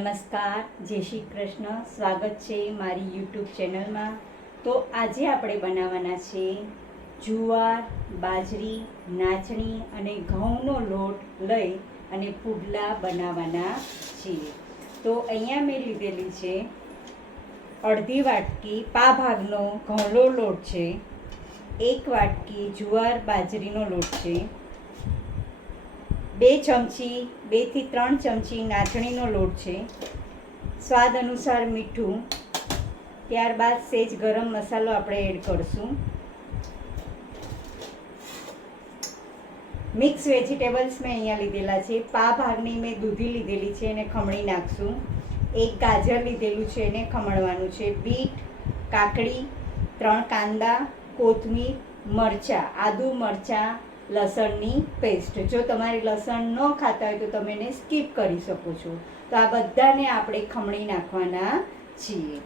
નમસ્કાર, જય શ્રી કૃષ્ણ. સ્વાગત છે મારી યુટ્યુબ ચેનલમાં. તો આજે આપણે બનાવવાના છે જુવાર, બાજરી, નાચણી અને ઘઉંનો લોટ લઈ અને પુડલા બનાવવાના છીએ. તો અહીંયા મેં લીધેલી છે અડધી વાટકી પા ભાગનો ઘઉંનો લોટ છે, એક વાટકી જુવાર, બાજરીનો લોટ છે બે ચમચી, બેથી ત્રણ ચમચી નાચણીનો લોટ છે. સ્વાદ અનુસાર મીઠું. ત્યારબાદ સેજ ગરમ મસાલો આપણે એડ કરશું. મિક્સ વેજીટેબલ્સ મેં અહીંયા લીધેલા છે. પા ભાગની મેં દૂધી લીધેલી છે, એને ખમણી નાખશું. એક ગાજર લીધેલું છે, એને ખમણવાનું છે. બીટ, કાકડી, ત્રણ કાંદા, કોથમીર, મરચાં, આદુ મરચાં લસણની પેસ્ટ જો તમારે લસણ ન ખાતા હોય તો તમે એને સ્કીપ કરી શકો છો. તો આ બધાને આપણે ખમણી નાખવાના છીએ.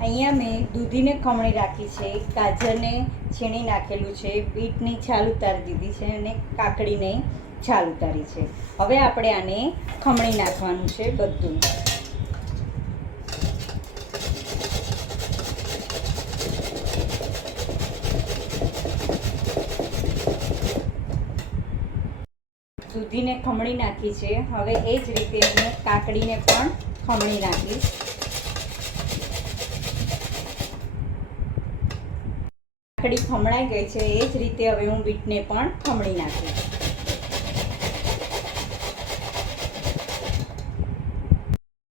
અહીંયા મેં દૂધીને ખમણી રાખી છે, ગાજરને છીણી નાખેલું છે, બીટની છાલ ઉતારી દીધી છે અને કાકડીને છાલ ઉતારી છે. હવે આપણે આને ખમણી નાખવાનું છે બધું. દૂધીને ખમણી નાખી છે. હવે એ જ રીતે હું કાકડીને પણ ખમણી નાખીશ. કાકડી ખમણાઈ ગઈ છે, એ જ રીતે હવે હું બીટને પણ ખમણી નાખીશ.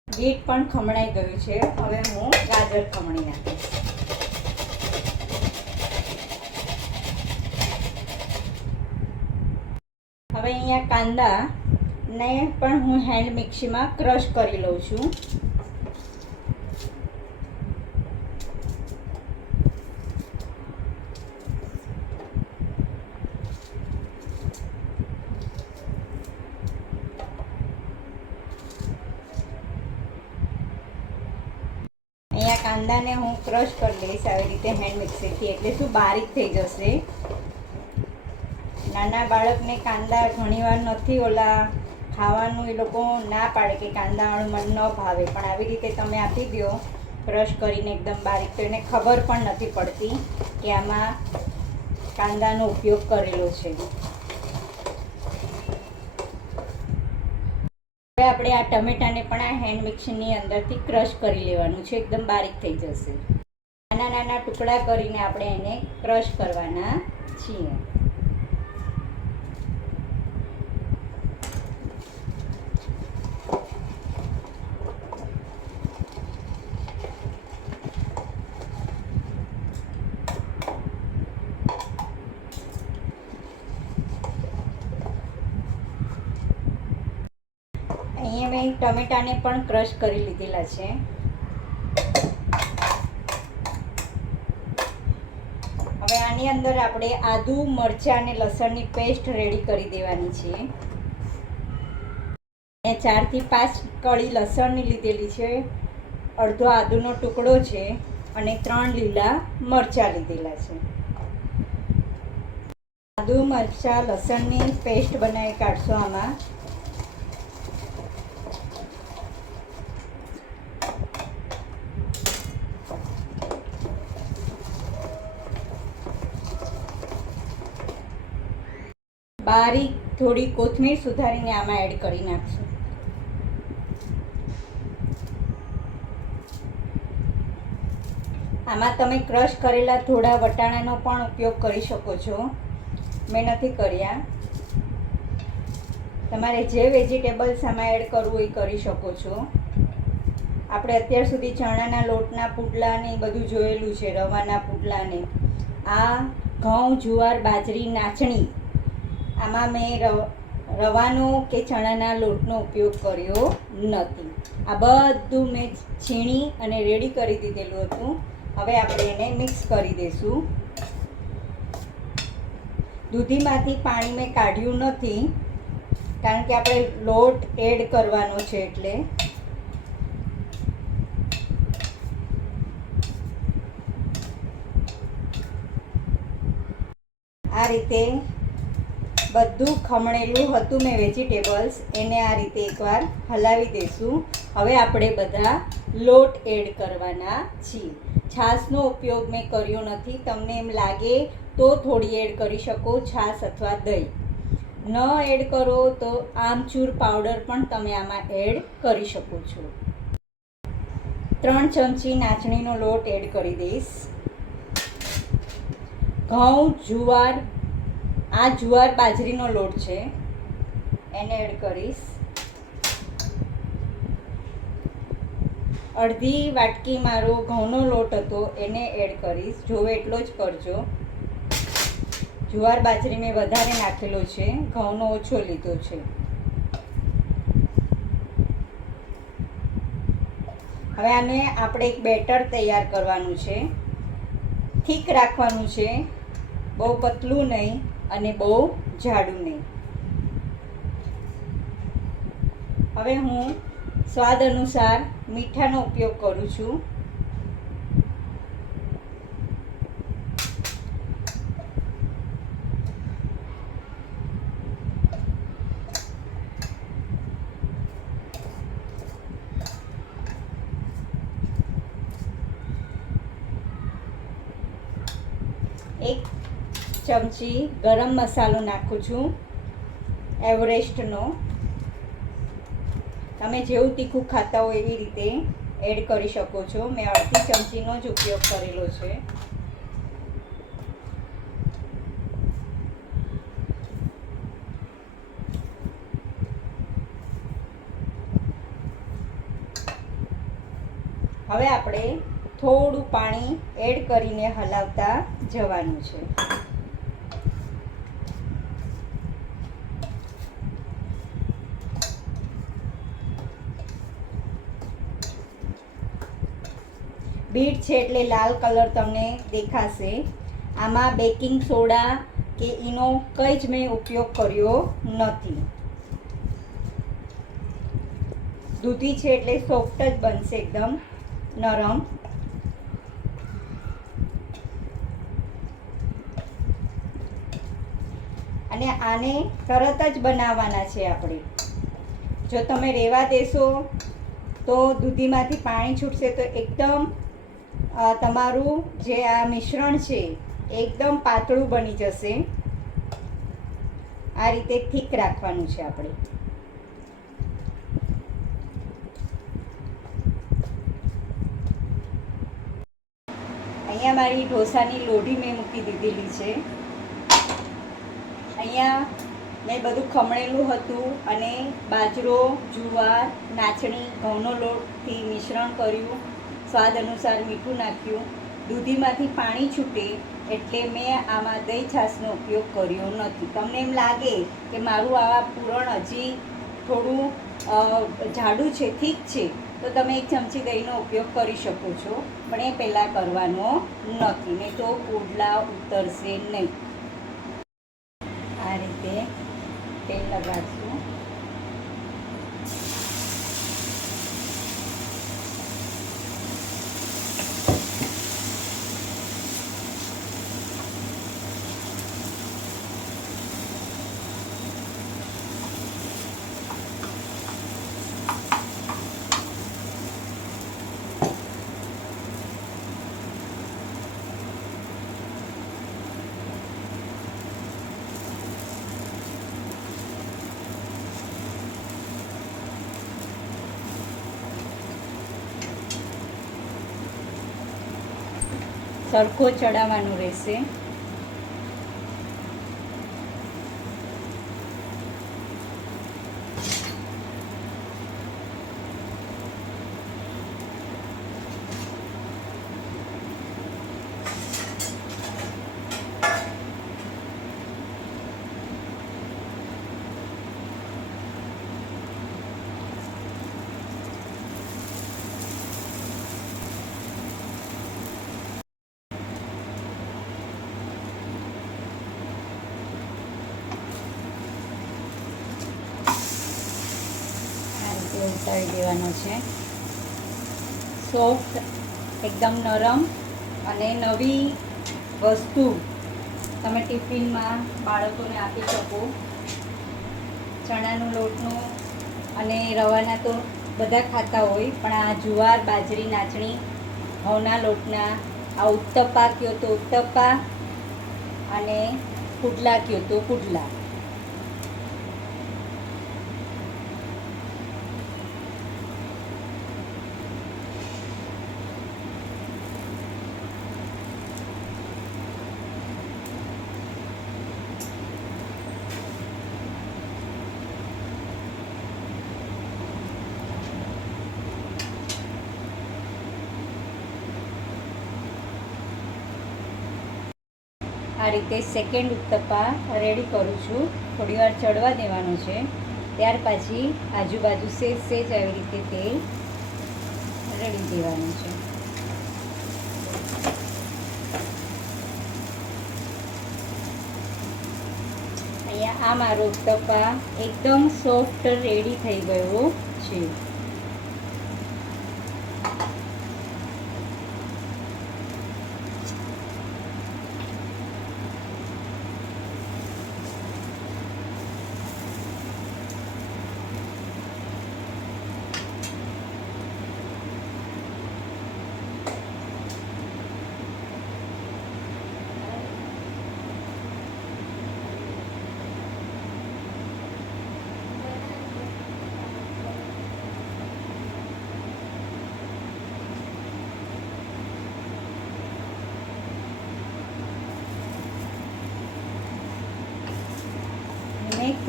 બીટ પણ ખમણાઈ ગયું છે, હવે હું ગાજર ખમણી નાખીશ હવે અહીંયા કાંદા ને પણ હું હેન્ડ મિક્સીમાં ક્રશ કરી લઉં છું. અહીંયા કાંદાને હું ક્રશ કરી લઈશ આવી રીતે હેન્ડ મિક્સરથી એટલે શું બારીક થઈ જશે. નાના બાળકને કાંદા ઘણીવાર નથી ઓલા ખાવાનું એ લોકો ના પાડે કે કાંદાવાળું મન ન ભાવે. પણ આવી રીતે તમે આપી દો ક્રશ કરીને એકદમ બારીક તો એને ખબર પણ નથી પડતી કે આમાં કાંદાનો ઉપયોગ કરેલો છે. હવે આપણે આ ટમેટાને પણ આ હેન્ડ મિક્સરની અંદરથી ક્રશ કરી લેવાનું છે, એકદમ બારીક થઈ જશે. નાના નાના ટુકડા કરીને આપણે એને ક્રશ કરવાના છીએ અહીંયા મેં ટમેટાને પણ ક્રશ કરી લીધેલા છે. હવે આની અંદર આપણે આદુ, મરચાં અને લસણની પેસ્ટ રેડી કરી દેવાની છે. મેં ચારથી પાંચ કળી લસણની લીધેલી છે. અડધો આદુનો ટુકડો છે અને ત્રણ લીલા મરચાં લીધેલા છે. આદુ, મરચાં, લસણની પેસ્ટ બનાવી કાઢશો આમાં. બારીક થોડી કોથમીર સુધારીને આમાં એડ કરી નાખશું. આમાં તમે ક્રશ કરેલા થોડા વટાણાનો પણ ઉપયોગ કરી શકો છો. મેં નથી કર્યા. તમારે જે વેજીટેબલ્સ આમાં એડ કરવું એ કરી શકો છો. આપણે અત્યાર સુધી ચણાના લોટના પુડલા ને બધું જોયેલું છે, રવાના પુડલા આ ઘઉં, જુવાર, બાજરી, નાચણી આમાં મેં રવાનો કે ચણાના લોટનો ઉપયોગ કર્યો નથી. આ બધું મેં છીણી અને રેડી કરી દીધેલું હતું. હવે આપણે એને મિક્સ કરી દઈશું દૂધીમાંથી પાણી મેં કાઢ્યું નથી, કારણ કે આપણે લોટ એડ કરવાનો છે એટલે. આ રીતે બધું ખમણેલું હતું મેં વેજીટેબલ્સ, એને આ રીતે એકવાર હલાવી દઈશું હવે આપણે બધા લોટ એડ કરવાના છીએ. છાશનો ઉપયોગ મેં કર્યો નથી, તમને એમ લાગે તો થોડી એડ કરી શકો, છાશ અથવા દહીં. ન એડ કરો તો આમચૂર પાવડર પણ તમે આમાં એડ કરી શકો છો. ત્રણ ચમચી નાચણીનો લોટ એડ કરી દઈશ. ઘઉં, જુવાર આ જુવાર બાજરીનો લોટ છે. એને એડ કરીશ. અડધી વાટકી મારો ઘઉંનો લોટ હતો, એને એડ કરીશ. જોવે એટલો જ કરજો. જુવાર બાજરી મેં વધારે નાખેલો છે. ઘઉંનો ઓછો લીધો છે. હવે આને આપણે એક બેટર તૈયાર કરવાનું છે. ઠીક રાખવાનું છે. બહુ પતલું નહીં. અને બહુ જાડું નહીં. હવે હું સ્વાદ અનુસાર મીઠાનો ઉપયોગ કરું છું એક ચમચી ગરમ મસાલો નાખું છું. એવરેસ્ટનો. તમે જેવું તીખું ખાતા હો એવી રીતે એડ કરી શકો છો. મેં અડધી ચમચીનો જ ઉપયોગ કરેલો છે. હવે આપણે થોડું પાણી એડ કરીને હલાવતા જવાનું છે. બીટ છે એટલે લાલ કલર તમને દેખાશે. આમાં બેકિંગ સોડા કે એનો કંઈ જ મેં ઉપયોગ કર્યો નથી. દૂધી છે એટલે સોફ્ટ જ બનશે એકદમ નરમ. અને આને તરત જ બનાવવાના છે આપણે. જો તમે રહેવા દેશો તો દૂધીમાંથી પાણી છૂટશે તો એકદમ તમારું જે આ મિશ્રણ છે, એકદમ પાતળું બની જશે. આ રીતે થીક રાખવાનું છે આપણે. અહીંયા મારી ઢોસાની લોઢી મેં મૂકી દીધેલી છે. અહીંયા મેં બધું ખમણેલું હતું અને બાજરો, જુવાર, નાચણી, ઘઉંનો લોટથી મિશ્રણ કર્યું. સ્વાદ અનુસાર મીઠું નાખ્યું. દૂધીમાંથી પાણી છૂટે એટલે મેં આમાં દહીં છાશનો ઉપયોગ કર્યો નથી. તમને એમ લાગે કે મારું આવા પૂરણ હજી થોડું જાડું છે ઠીક છે, તો તમે એક ચમચી દહીંનો ઉપયોગ કરી શકો છો. પણ એ પહેલાં કરવાનો નથી. નહીં તો પુડલા ઉતરશે નહીં આ રીતે તેલ લગાડશું સરખો ચડાવવાનો રહેશે. રીતે દેવાનો છે. સોફ્ટ એકદમ નરમ અને નવી વસ્તુ તમે ટિફિનમાં બાળકોને આપી શકો. ચણાનું લોટનું અને રવાના તો બધા ખાતા હોય, પણ આ જુવાર, બાજરી, નાચણી, ઘઉંના લોટના, આ ઉત્તપ્પા કયો તો ઉત્તપ્પા અને પુડલા કયો તો પુડલા. આ રીતે સેકન્ડ ઉત્તપ્પા રેડી કરું છું. થોડી વાર ચડવા દેવાનું છે. ત્યાર પછી આજુબાજુ સેજ સેજ આવી રીતે તેલ રેડી દેવાનું છે. અહીંયા આ મારો ઉત્તપ્પા એકદમ સોફ્ટ રેડી થઈ ગયો છે.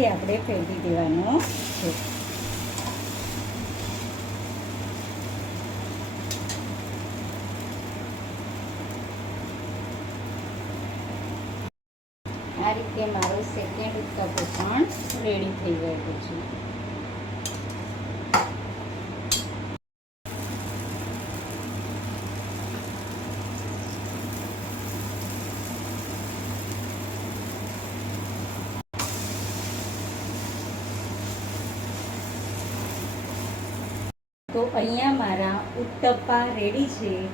મેઘથી આપણે ફેરવી દેવાનો. છે આ રીતે મારો સેકન્ડ ઉત્તપો પણ રેડી થઈ ગયો છે. તો અહીંયા મારા ઉત્તપ્પા રેડી છે.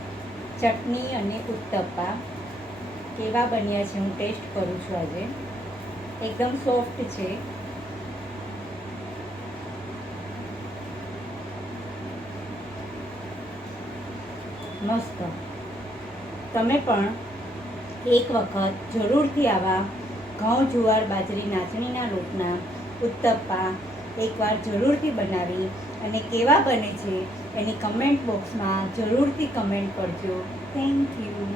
ચટણી અને ઉત્તપ્પા. કેવા બન્યા છે હું ટેસ્ટ કરું છું આજે. એકદમ સોફ્ટ છે. મસ્ત. તમે પણ એક વખત જરૂરથી આવા ઘઉં જુવાર બાજરી નાચણીના લોટના ઉત્તપ્પા એકવાર જરૂરથી બનાવી અને કેવા બને છે એની કમેન્ટ બોક્સમાં જરૂરથી કમેન્ટ કરજો. Thank you